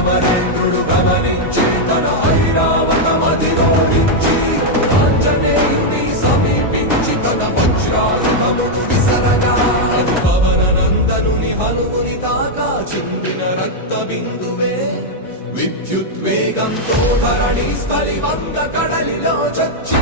గౌరేంద్రుడు గమనించి తన ఐరావతమధిరోహించి ఆంజనేయుని సమీపించి తన వజ్రాయుధమును విసరగా భవన నందనుని తాకా చిందిన రక్త బిందువే ధరణి స్థలి వంద కడలిలో చచ్చి